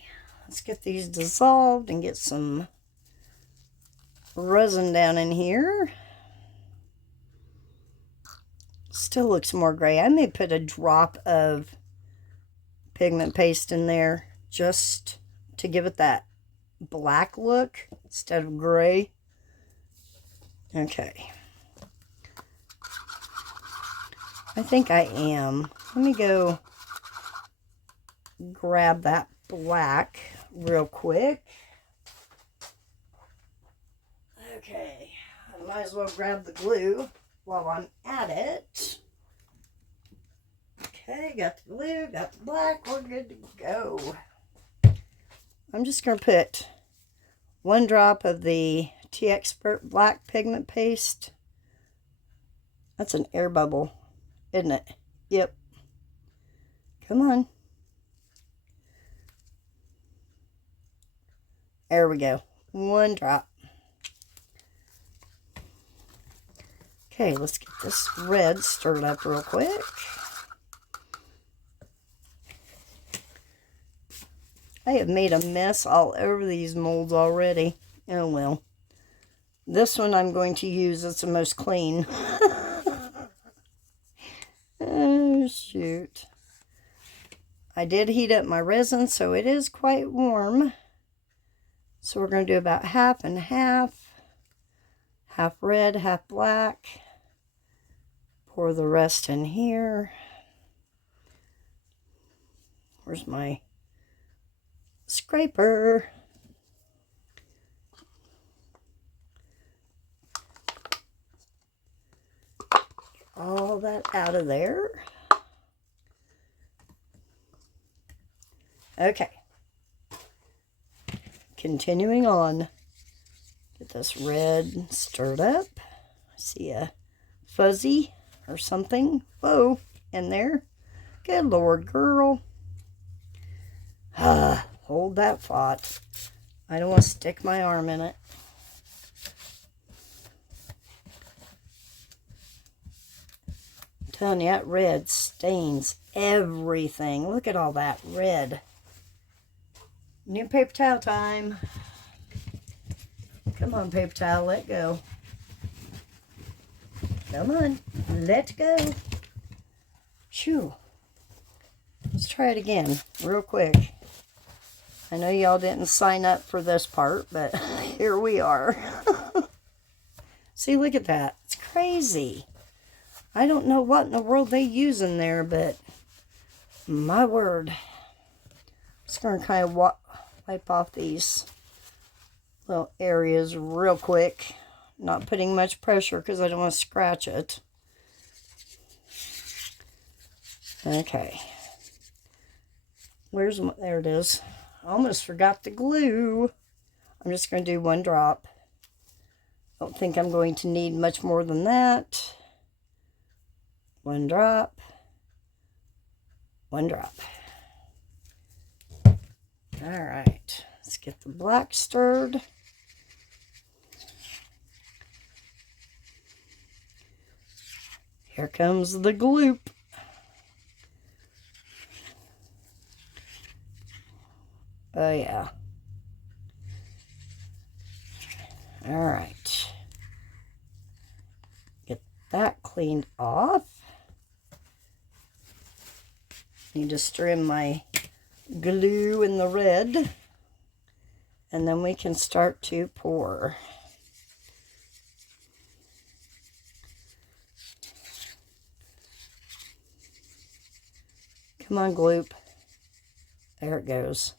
let's get these dissolved and get some resin down in here. Still looks more gray. I may put a drop of pigment paste in there just to give it that black look instead of gray. Okay. I think I am. Let me go grab that black real quick. Okay. I might as well grab the glue while I'm at it. Okay, got the glue, got the black, we're good to go. I'm just going to put 1 drop of the Teexpert black pigment paste. That's an air bubble, isn't it? Yep. Come on. There we go. 1 drop. Okay, let's get this red stirred up real quick. I have made a mess all over these molds already. Oh well. This one I'm going to use as the most clean. Oh shoot. I did heat up my resin, so it is quite warm. So we're going to do about half and half. Half red, half black. Pour the rest in here. Where's my scraper? All that out of there. Okay. Continuing on. Get this red stirred up. I see a fuzzy or something. Whoa, in there. Good Lord, girl. Hold that thought. I don't want to stick my arm in it. I'm telling you, that red stains everything. Look at all that red. New paper towel time. Come on, paper towel, let go. Come on, let go. Phew. Let's try it again, real quick. I know y'all didn't sign up for this part, but here we are. See, look at that. It's crazy. I don't know what in the world they use in there, but my word. I'm just going to kind of wipe off these little areas real quick. Not putting much pressure because I don't want to scratch it. Okay. There it is. I almost forgot the glue. I'm just going to do 1 drop. Don't think I'm going to need much more than that. 1 drop. 1 drop. Alright. Let's get the black stirred. Here comes the gloop. Oh yeah. Alright. Get that cleaned off. Need to stir in my glue in the red. And then we can start to pour. Come on, gloop. There it goes.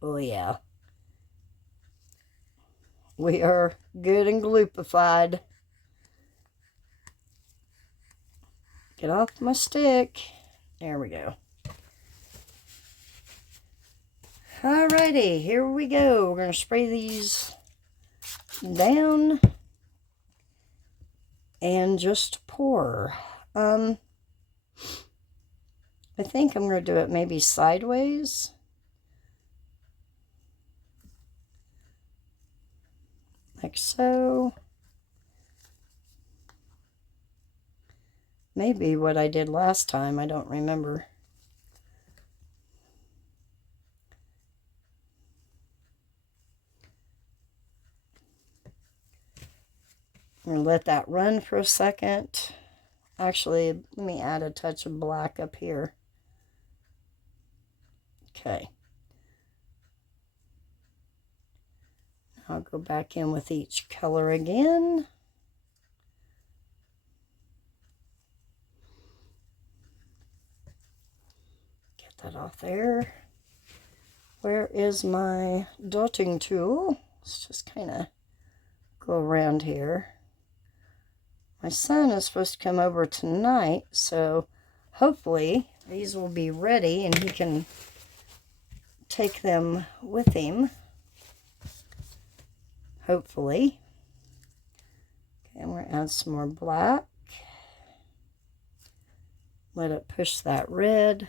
Oh, yeah. We are good and gloopified. Get off my stick. There we go. Alrighty, here we go. We're going to spray these down and just pour. I think I'm going to do it maybe sideways. Like so. Maybe what I did last time, I don't remember. I'm going to let that run for a second. Actually, let me add a touch of black up here. Okay. I'll go back in with each color again. Get that off there. Where is my dotting tool? Let's just kind of go around here. My son is supposed to come over tonight, so hopefully these will be ready and he can take them with him. Hopefully. Okay, I'm going to add some more black. Let it push that red.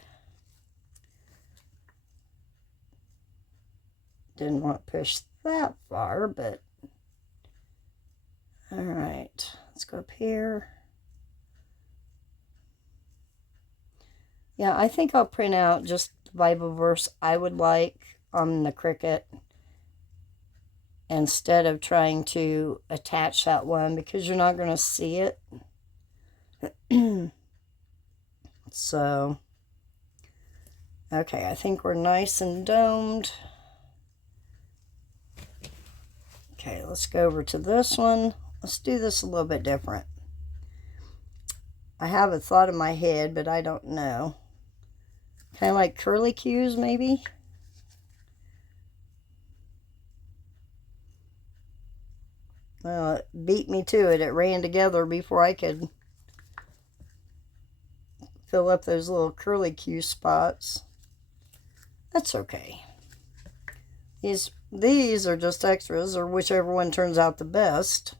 Didn't want to push that far, but all right. Let's go up here. Yeah, I think I'll print out just the Bible verse I would like on the Cricut instead of trying to attach that one because you're not going to see it. So, okay, I think we're nice and domed. Okay, let's go over to this one. Let's do this a little bit different. I have a thought in my head, but I don't know. Kind of like curly cues, maybe? Well, it beat me to it. It ran together before I could fill up those little curly cue spots. That's okay. These are just extras, or whichever one turns out the best,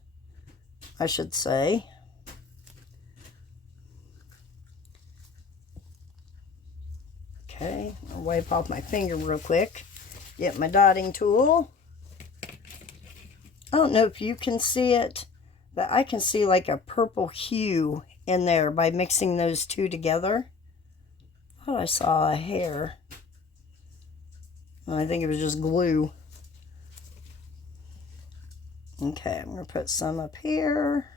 I should say. Okay, I'll wipe off my finger real quick. Get my dotting tool. I don't know if you can see it, but I can see like a purple hue in there by mixing those two together. I thought I saw a hair. I think it was just glue. Okay, I'm going to put some up here,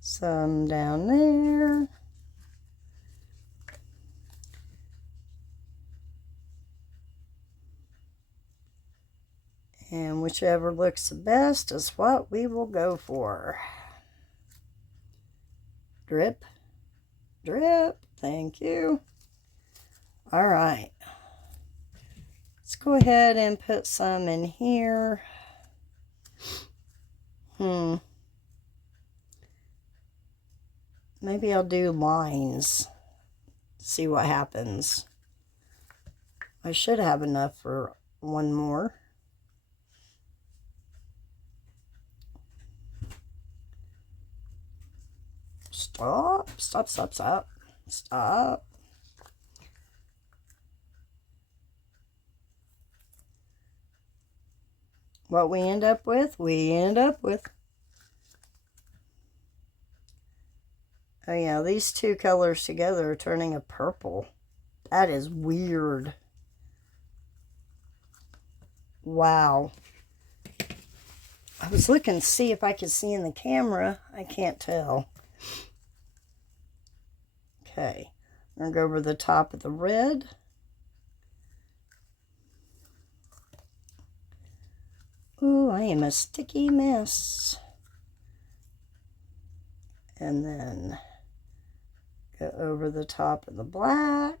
some down there. And whichever looks the best is what we will go for. Drip, drip, thank you. All right. Let's go ahead and put some in here. Maybe I'll do lines. See what happens. I should have enough for one more. Stop, stop, stop, stop, stop. What we end up with, oh yeah, these two colors together are turning a purple. That is weird. Wow. I was looking to see if I could see in the camera. I can't tell. Okay, I'm going to go over the top of the red. Ooh, I am a sticky mess. And then go over the top of the black.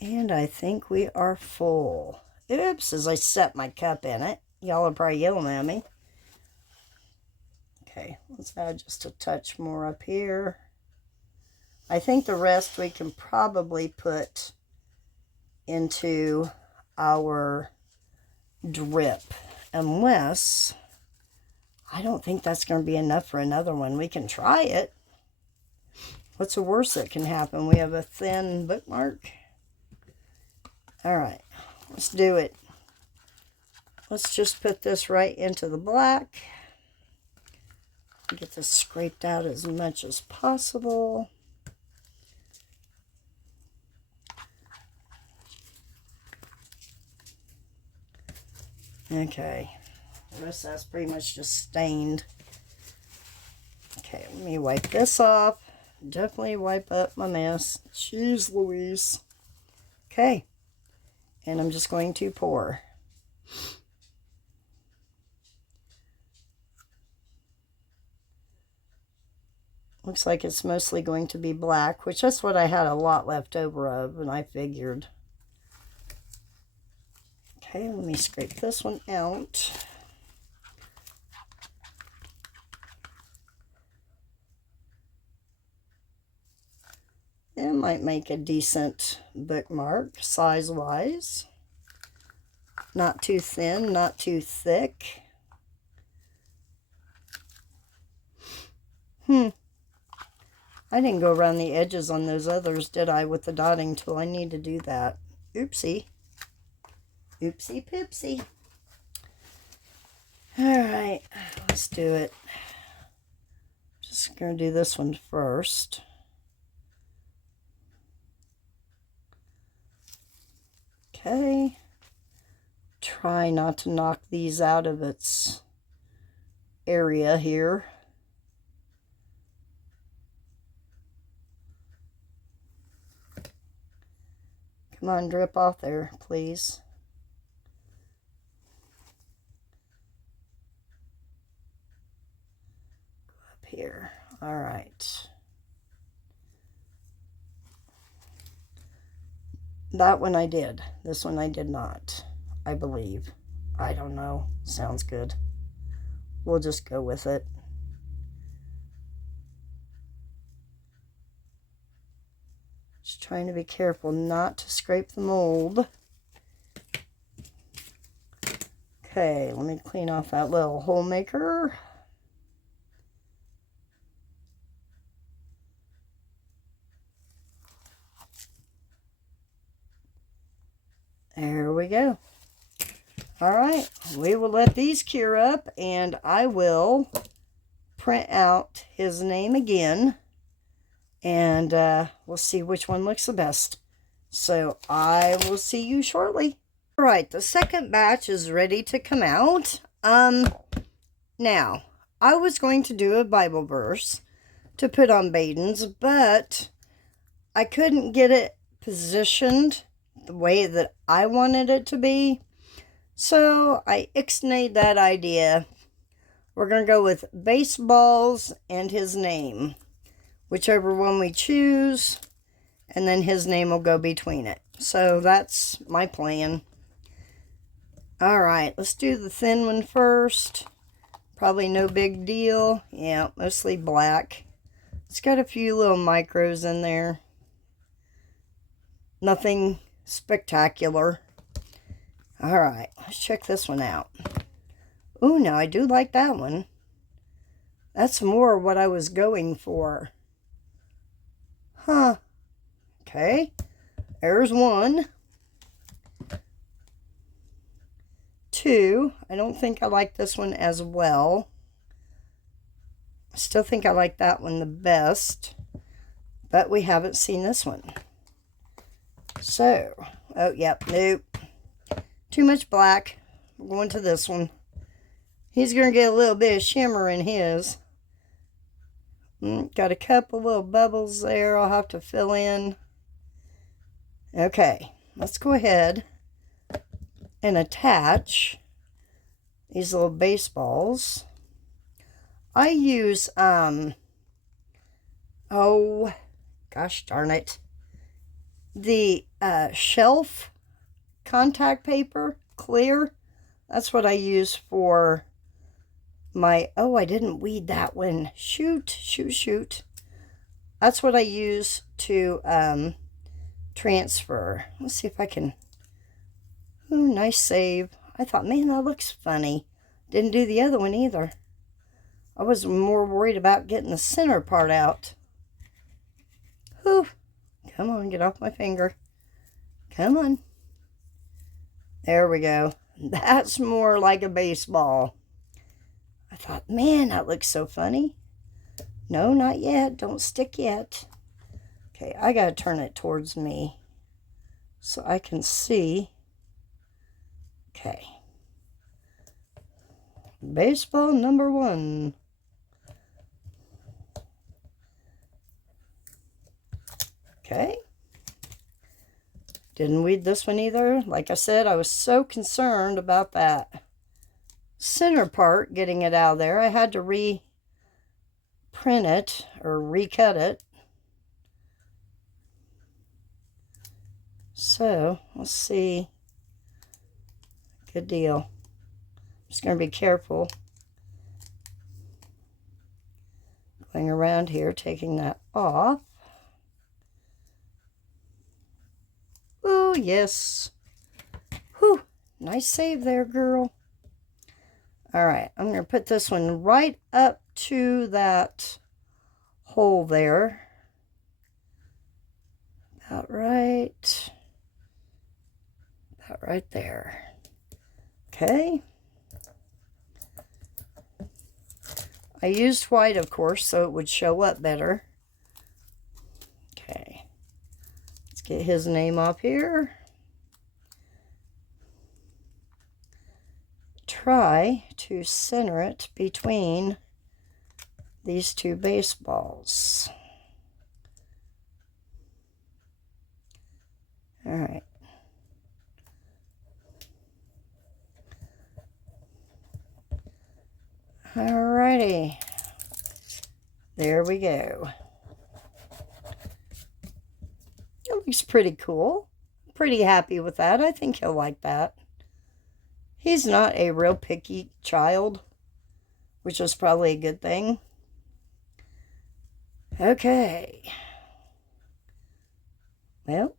And I think we are full. Oops, as I set my cup in it. Y'all are probably yelling at me. Okay, let's add just a touch more up here. I think the rest we can probably put into our drip, unless, I don't think that's going to be enough for another one. We can try it. What's the worst that can happen? We have a thin bookmark. All right, let's do it. Let's just put this right into the black. Get this scraped out as much as possible. Okay, the rest of that's pretty much just stained. Okay, let me wipe this off. Definitely wipe up my mess. Jeez Louise. Okay, and I'm just going to pour. Looks like it's mostly going to be black, which that's what I had a lot left over of, and I figured. Okay, let me scrape this one out. It might make a decent bookmark size-wise. Not too thin, not too thick. I didn't go around the edges on those others, did I, with the dotting tool? I need to do that. Oopsie. Oopsie poopsie. Alright, let's do it. Just going to do this one first. Okay. Try not to knock these out of its area here. Come on, drip off there, please. Go up here. All right. That one I did. This one I did not, I believe. I don't know. Sounds good. We'll just go with it. Just trying to be careful not to scrape the mold. Okay, let me clean off that little hole maker. There we go. All right, we will let these cure up, and I will print out his name again, and we'll see which one looks the best. So I will see you shortly. All right, the second batch is ready to come out. Now, I was going to do a Bible verse to put on Baden's, but I couldn't get it positioned the way that I wanted it to be. So I ixnayed that idea. We're going to go with baseballs and his name. Whichever one we choose. And then his name will go between it. So that's my plan. Alright, let's do the thin one first. Probably no big deal. Yeah, mostly black. It's got a few little micros in there. Nothing spectacular. Alright, let's check this one out. Ooh, now I do like that one. That's more what I was going for. Huh. Okay. There's one. Two. I don't think I like this one as well. I still think I like that one the best. But we haven't seen this one. So, oh, yep, nope. Too much black. We're going to this one. He's going to get a little bit of shimmer in his. Got a couple little bubbles there I'll have to fill in. Okay, let's go ahead and attach these little baseballs. I use, oh, gosh darn it, the shelf contact paper, clear. That's what I use for my, oh, I didn't weed that one. Shoot. That's what I use to transfer. Let's see if I can, ooh, nice save. I thought, man, that looks funny. Didn't do the other one either. I was more worried about getting the center part out. Whew. Come on, get off my finger. Come on. There we go. That's more like a baseball. I thought, man, that looks so funny. No, not yet. Don't stick yet. Okay, I gotta turn it towards me so I can see. Okay. Baseball number 1. Okay. Didn't weed this one either. Like I said, I was so concerned about that center part, getting it out of there. I had to reprint it or recut it. So, let's see. Good deal. I'm just going to be careful going around here, taking that off. Oh, yes. Whew. Nice save there, girl. All right, I'm going to put this one right up to that hole there. About right there. Okay. I used white, of course, so it would show up better. Okay. Let's get his name off here. Try to center it between these two baseballs. All right. Alrighty. There we go. It looks pretty cool. Pretty happy with that. I think he'll like that. He's not a real picky child, which is probably a good thing. Okay. Well,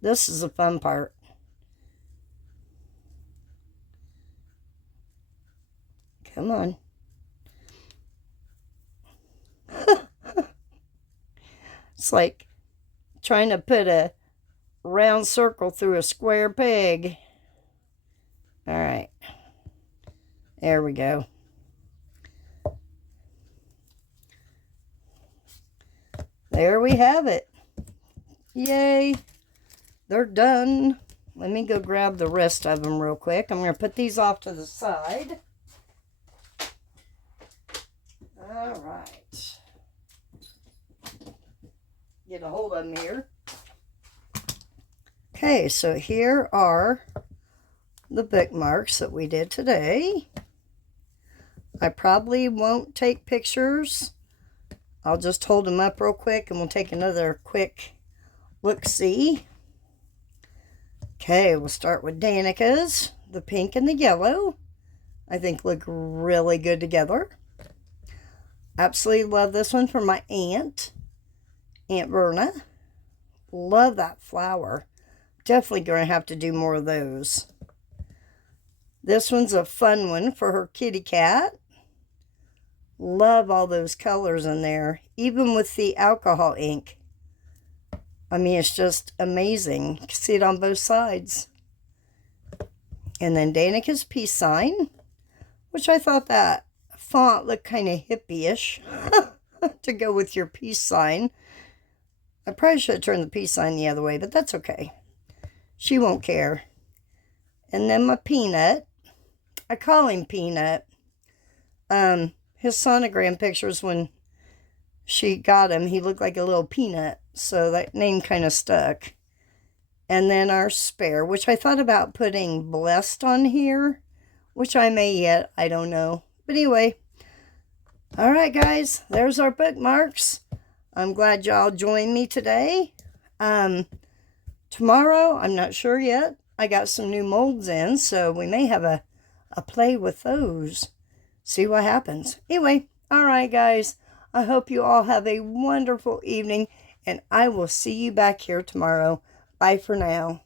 this is the fun part. Come on. It's like trying to put a round circle through a square peg. All right. There we go. There we have it. Yay. They're done. Let me go grab the rest of them real quick. I'm going to put these off to the side. All right. Get a hold of them here. Okay, so here are the bookmarks that we did today. I probably won't take pictures. I'll just hold them up real quick and we'll take another quick look-see. Okay, we'll start with Danica's. The pink and the yellow, I think, look really good together. Absolutely love this one from my Aunt Verna. Love that flower. Definitely going to have to do more of those. This one's a fun one for her kitty cat. Love all those colors in there, even with the alcohol ink. I mean, it's just amazing. You can see it on both sides. And then Danica's peace sign, which I thought that font looked kind of hippie-ish to go with your peace sign. I probably should have turned the peace sign the other way, but that's okay. She won't care. And then my Peanut. I call him Peanut. His sonogram pictures, when she got him, he looked like a little peanut. So that name kind of stuck. And then our Spare, which I thought about putting Blessed on here, which I may yet. I don't know. But anyway, all right, guys, there's our bookmarks. I'm glad y'all joined me today. Tomorrow, I'm not sure yet. I got some new molds in, so we may have a play with those. See what happens. Anyway, all right, guys. I hope you all have a wonderful evening, and I will see you back here tomorrow. Bye for now.